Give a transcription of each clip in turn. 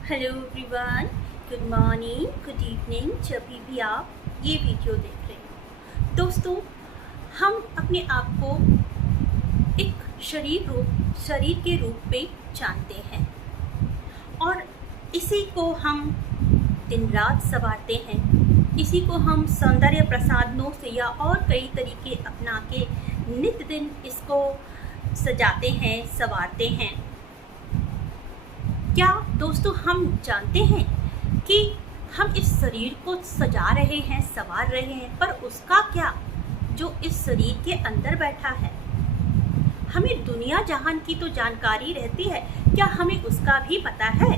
Hello everyone, good morning, good evening, जब भी आप ये वीडियो देख रहे हो। दोस्तों, हम अपने आप को एक शरीर के रूप में जानते हैं और इसी को हम दिन रात संवारते हैं। इसी को हम सौंदर्य प्रसाधनों से या और कई तरीके अपना के नित्य दिन इसको सजाते हैं, संवारते हैं। क्या दोस्तों हम जानते हैं कि हम इस शरीर को सजा रहे हैं, संवार रहे हैं, पर उसका क्या जो इस शरीर के अंदर बैठा है। हमें दुनिया जहान की तो जानकारी रहती है, क्या हमें उसका भी पता है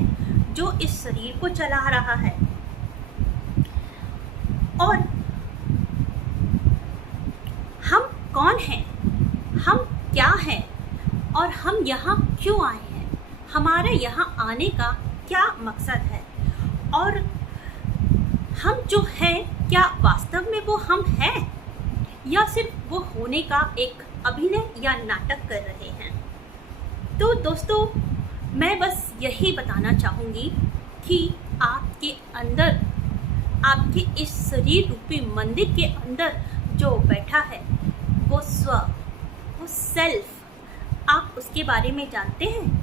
जो इस शरीर को चला रहा है। और हम कौन हैं, हम क्या हैं और हम यहाँ क्यों आए हैं, हमारे यहाँ आने का क्या मकसद है, और हम जो हैं क्या वास्तव में वो हम हैं या सिर्फ वो होने का एक अभिनय या नाटक कर रहे हैं। तो दोस्तों, मैं बस यही बताना चाहूँगी कि आपके अंदर, आपके इस शरीर रूपी मंदिर के अंदर जो बैठा है वो स्व, वो सेल्फ, आप उसके बारे में जानते हैं?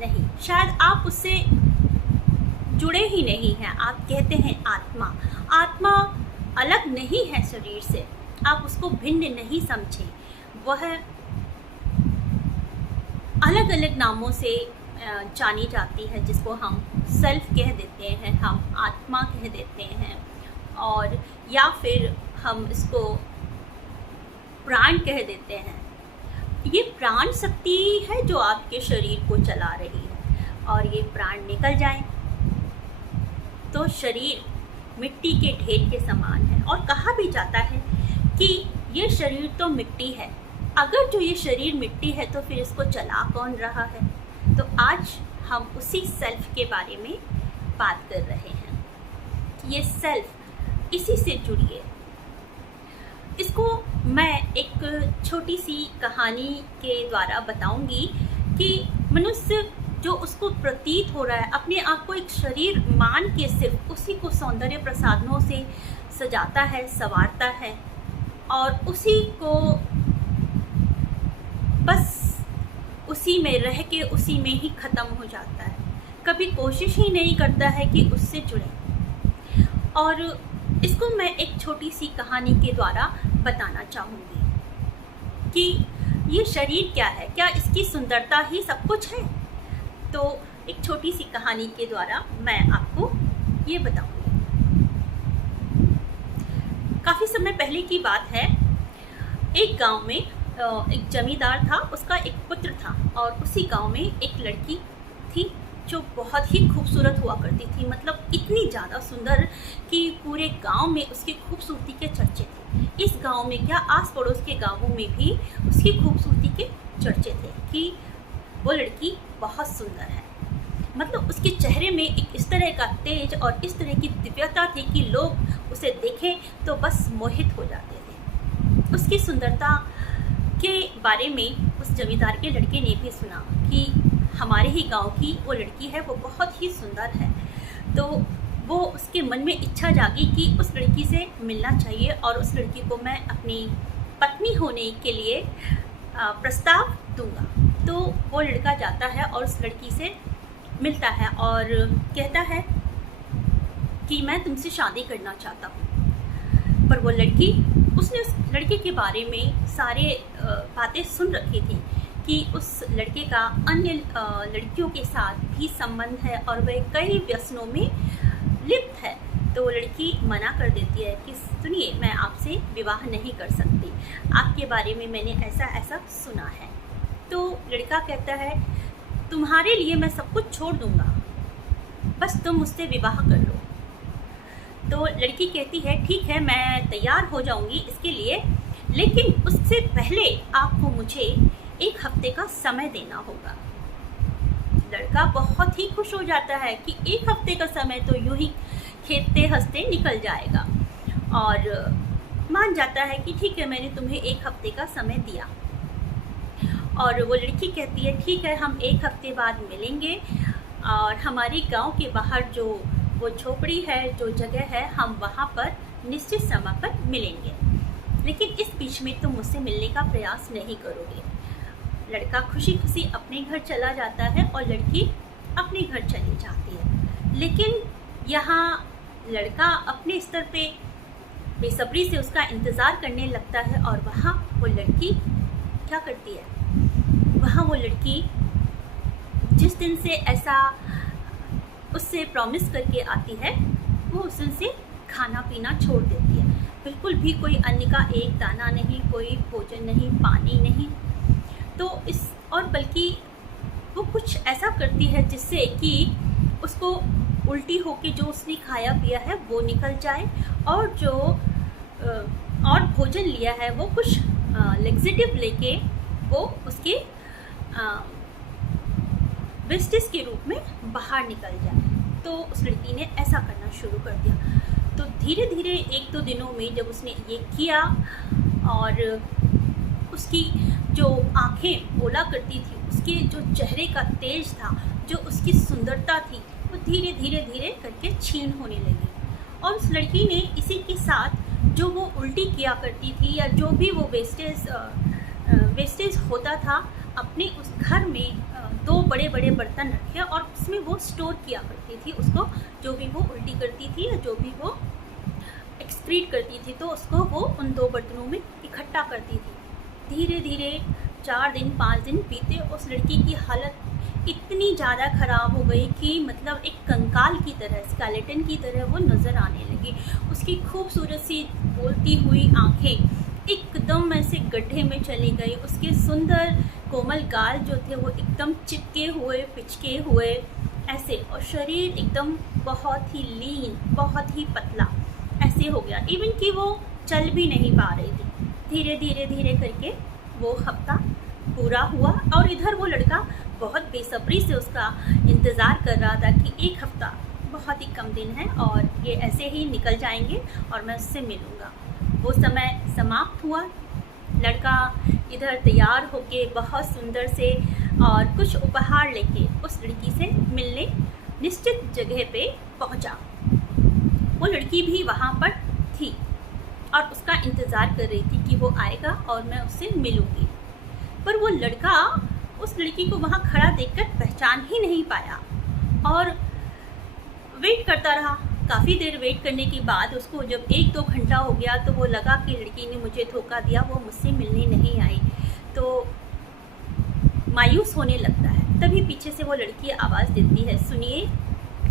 नहीं, शायद आप उससे जुड़े ही नहीं हैं। आप कहते हैं आत्मा। आत्मा अलग नहीं है शरीर से, आप उसको भिन्न नहीं समझे। वह अलग अलग नामों से जानी जाती है, जिसको हम सेल्फ कह देते हैं, हम आत्मा कह देते हैं, और या फिर हम इसको प्राण कह देते हैं। ये प्राण शक्ति है जो आपके शरीर को चला रही है, और ये प्राण निकल जाए तो शरीर मिट्टी के ढेर के समान है। और कहा भी जाता है कि ये शरीर तो मिट्टी है, अगर जो ये शरीर मिट्टी है तो फिर इसको चला कौन रहा है। तो आज हम उसी सेल्फ के बारे में बात कर रहे हैं कि ये सेल्फ, इसी से जुड़िए। इसको मैं एक छोटी सी कहानी के द्वारा बताऊंगी कि मनुष्य जो उसको प्रतीत हो रहा है, अपने आप को एक शरीर मान के सिर्फ उसी को सौंदर्य प्रसाधनों से सजाता है, संवारता है, और उसी को बस उसी में रह के उसी में ही ख़त्म हो जाता है। कभी कोशिश ही नहीं करता है कि उससे जुड़े। और इसको मैं एक छोटी सी कहानी के द्वारा बताना चाहूँगी कि ये शरीर क्या है, क्या इसकी सुंदरता ही सब कुछ है। तो एक छोटी सी कहानी के द्वारा मैं आपको ये बताऊँगी। काफ़ी समय पहले की बात है। एक गांव में एक जमींदार था, उसका एक पुत्र था, और उसी गांव में एक लड़की थी जो बहुत ही खूबसूरत हुआ करती थी। मतलब इतनी ज़्यादा सुंदर कि पूरे गांव में उसकी खूबसूरती के चर्चे थे। इस गांव में क्या, आस पड़ोस के गांवों में भी उसकी खूबसूरती के चर्चे थे कि वो लड़की बहुत सुंदर है। मतलब उसके चेहरे में एक इस तरह का तेज और इस तरह की दिव्यता थी कि लोग उसे देखें तो बस मोहित हो जाते थे। उसकी सुंदरता के बारे में उस जमींदार के लड़के ने भी सुना कि हमारे ही गांव की वो लड़की है, वो बहुत ही सुंदर है। तो वो उसके मन में इच्छा जागी कि उस लड़की से मिलना चाहिए और उस लड़की को मैं अपनी पत्नी होने के लिए प्रस्ताव दूंगा। तो वो लड़का जाता है और उस लड़की से मिलता है और कहता है कि मैं तुमसे शादी करना चाहता हूँ। पर वो लड़की, उसने उस लड़के के बारे में सारे बातें सुन रखी थी कि उस लड़के का अन्य लड़कियों के साथ भी संबंध है और वह कई व्यसनों में लिप्त है। तो वो लड़की मना कर देती है कि सुनिए, मैं आपसे विवाह नहीं कर सकती, आपके बारे में मैंने ऐसा ऐसा सुना है। तो लड़का कहता है, तुम्हारे लिए मैं सब कुछ छोड़ दूंगा, बस तुम मुझसे विवाह कर लो। तो लड़की कहती है, ठीक है, मैं तैयार हो जाऊंगी इसके लिए, लेकिन उससे पहले आपको मुझे एक हफ्ते का समय देना होगा। लड़का बहुत ही खुश हो जाता है कि एक हफ्ते का समय तो यूं ही खेलते हंसते निकल जाएगा, और मान जाता है कि ठीक है, मैंने तुम्हें एक हफ्ते का समय दिया। और वो लड़की कहती है, ठीक है, हम एक हफ्ते बाद मिलेंगे, और हमारे गांव के बाहर जो वो झोपड़ी है, जो जगह है, हम वहाँ पर निश्चित समय पर मिलेंगे। लेकिन इस बीच में तुम मुझसे मिलने का प्रयास नहीं करोगे। लड़का खुशी खुशी अपने घर चला जाता है और लड़की अपने घर चली जाती है। लेकिन यहाँ लड़का अपने स्तर पे बेसब्री से उसका इंतज़ार करने लगता है और वहाँ वो लड़की क्या करती है, वहाँ वो लड़की जिस दिन से ऐसा उससे प्रॉमिस करके आती है, वो उस दिन से खाना पीना छोड़ देती है। बिल्कुल भी कोई अन्न का एक दाना नहीं, कोई भोजन नहीं, पानी नहीं। तो इस और बल्कि वो कुछ ऐसा करती है जिससे कि उसको उल्टी होके जो उसने खाया पिया है वो निकल जाए, और जो और भोजन लिया है वो कुछ लेक्सेटिव लेके वो उसके वेस्टेज के रूप में बाहर निकल जाए। तो उस लड़की ने ऐसा करना शुरू कर दिया। तो धीरे धीरे 1-2 दिनों में जब उसने ये किया और उसकी जो आंखें बोला करती थी, उसके जो चेहरे का तेज था, जो उसकी सुंदरता थी, वो धीरे धीरे धीरे करके छीन होने लगी। और उस लड़की ने इसी के साथ जो वो उल्टी किया करती थी या जो भी वो वेस्टेज होता था, अपने उस घर में 2 बड़े बड़े बर्तन रखे और उसमें वो स्टोर किया करती थी उसको, जो भी वो उल्टी करती थी या जो भी वो एक्सक्रीट करती थी, तो उसको वो उन 2 बर्तनों में इकट्ठा करती थी। धीरे धीरे 4 दिन 5 दिन बीते, उस लड़की की हालत इतनी ज़्यादा ख़राब हो गई कि मतलब एक कंकाल की तरह, स्केलेटन की तरह वो नज़र आने लगी। उसकी खूबसूरत सी बोलती हुई आँखें एकदम ऐसे गड्ढे में चली गई। उसके सुंदर कोमल गाल जो थे वो एकदम चिपके हुए, पिचके हुए ऐसे, और शरीर एकदम बहुत ही लीन, बहुत ही पतला ऐसे हो गया। इवन कि वो चल भी नहीं पा रही थी। धीरे धीरे धीरे करके वो हफ्ता पूरा हुआ और इधर वो लड़का बहुत बेसब्री से उसका इंतज़ार कर रहा था कि 1 हफ्ता बहुत ही कम दिन है और ये ऐसे ही निकल जाएंगे और मैं उससे मिलूँगा। वो समय समाप्त हुआ। लड़का इधर तैयार होके बहुत सुंदर से और कुछ उपहार लेके उस लड़की से मिलने निश्चित जगह पे पहुंचा। वो लड़की भी वहाँ पर थी और उसका इंतज़ार कर रही थी कि वो आएगा और मैं उससे मिलूँगी। पर वो लड़का उस लड़की को वहाँ खड़ा देखकर पहचान ही नहीं पाया और वेट करता रहा। काफ़ी देर वेट करने के बाद उसको जब 1-2 घंटा हो गया तो वो लगा कि लड़की ने मुझे धोखा दिया, वो मुझसे मिलने नहीं आई। तो मायूस होने लगता है। तभी पीछे से वो लड़की आवाज़ देती है, सुनिए।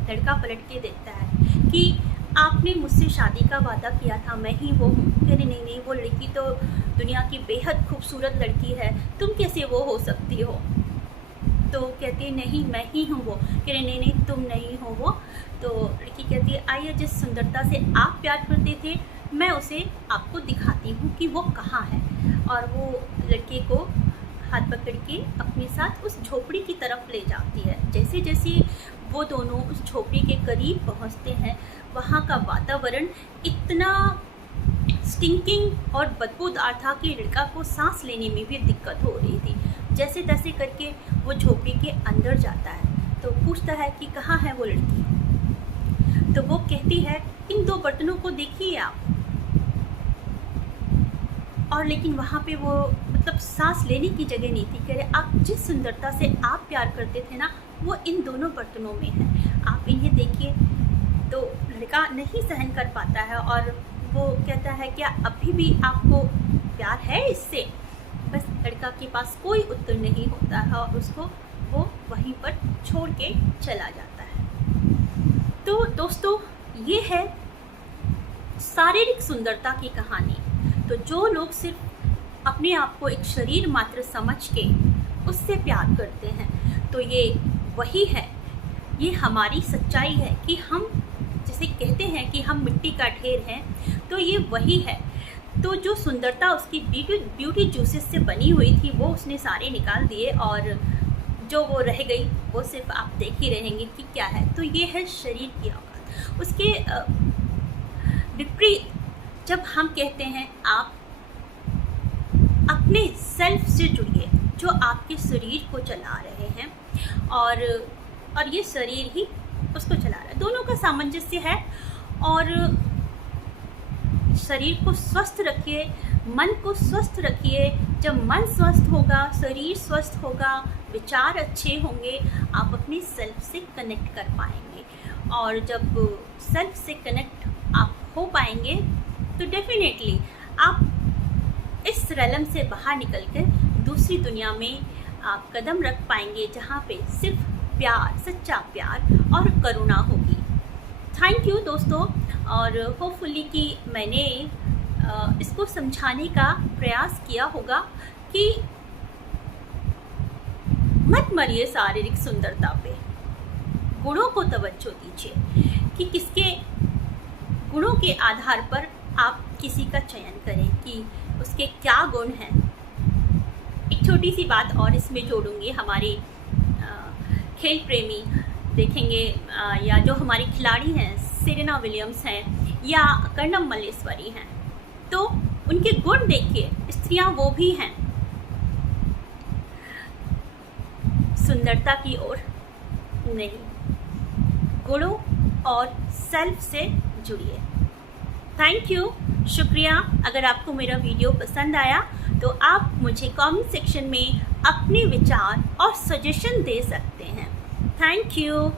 लड़का पलट के देखता है कि आपने मुझसे शादी का वादा किया था, मैं ही वो हूँ। कह रही नहीं, वो लड़की तो दुनिया की बेहद खूबसूरत लड़की है, तुम कैसे वो हो सकती हो। तो कहती है नहीं, मैं ही हूँ वो। कह रही नहीं, तुम नहीं हो वो। तो लड़की कहती है, आइए, जिस सुंदरता से आप प्यार करते थे मैं उसे आपको दिखाती हूँ कि वो कहाँ है। और वो लड़के को हाथ पकड़ के अपने साथ उस झोपड़ी की तरफ ले जाती है। जैसे जैसे वो दोनों उस झोपड़ी के करीब पहुँचते हैं, वहाँ का वातावरण इतना स्टिंकिंग और बदबूदार था कि लड़का को सांस लेने में भी दिक्कत हो रही थी। जैसे तैसे करके वो झोपड़ी के अंदर जाता है तो पूछता है कि कहाँ है वो लड़की। तो वो कहती है, इन 2 बर्तनों को देखिए आप। और लेकिन वहाँ पे वो मतलब सांस लेने की जगह नहीं थी। कह रहे, आप जिस सुंदरता से आप प्यार करते थे ना, वो इन दोनों बर्तनों में है, आप इन्हें देखिए। तो लड़का नहीं सहन कर पाता है और वो कहता है, क्या अभी भी आपको प्यार है इससे। बस लड़का के पास कोई उत्तर नहीं होता है और उसको वो वहीं पर छोड़ के चला जाता है। तो दोस्तों, ये है शारीरिक सुंदरता की कहानी। तो जो लोग सिर्फ अपने आप को एक शरीर मात्र समझ के उससे प्यार करते हैं, तो ये वही है, ये हमारी सच्चाई है कि हम जैसे कहते हैं कि हम मिट्टी का ढेर हैं, तो ये वही है। तो जो सुंदरता उसकी ब्यूटी जूसेस से बनी हुई थी वो उसने सारे निकाल दिए और जो वो रह गई वो सिर्फ आप देख ही रहेंगे कि क्या है। तो ये है शरीर की औकात। उसके विपरीत जब हम कहते हैं आप अपने सेल्फ से जुड़िए, जो आपके शरीर को चला रहे हैं, और और ये शरीर ही उसको चला रहा है। दोनों का सामंजस्य है। और शरीर को स्वस्थ रखिए, मन को स्वस्थ रखिए। जब मन स्वस्थ होगा, शरीर स्वस्थ होगा, विचार अच्छे होंगे, आप अपने सेल्फ से कनेक्ट कर पाएंगे। और जब सेल्फ से कनेक्ट आप हो पाएंगे तो डेफिनेटली आप इस रलम से बाहर निकलकर दूसरी दुनिया में आप कदम रख पाएंगे, जहाँ पे सिर्फ प्यार, सच्चा प्यार और करुणा होगी। थैंक यू दोस्तों। और होपफुली कि मैंने इसको समझाने का प्रयास किया होगा कि मत मरिए शारीरिक सुंदरता पे, गुणों को तवज्जो दीजिए कि किसके गुणों के आधार पर आप किसी का चयन करें कि उसके क्या गुण हैं। एक छोटी सी बात और इसमें जोड़ूंगी। हमारे खेल प्रेमी देखेंगे या जो हमारे खिलाड़ी हैं, सेरेना विलियम्स हैं या कर्णम मल्लेश्वरी हैं, तो उनके गुण देखिए, स्त्रियां वो भी हैं। सुंदरता की ओर नहीं, गुणों और सेल्फ से जुड़िए। थैंक यू, शुक्रिया। अगर आपको मेरा वीडियो पसंद आया तो आप मुझे कमेंट सेक्शन में अपने विचार और सजेशन दे सकते हैं। Thank you.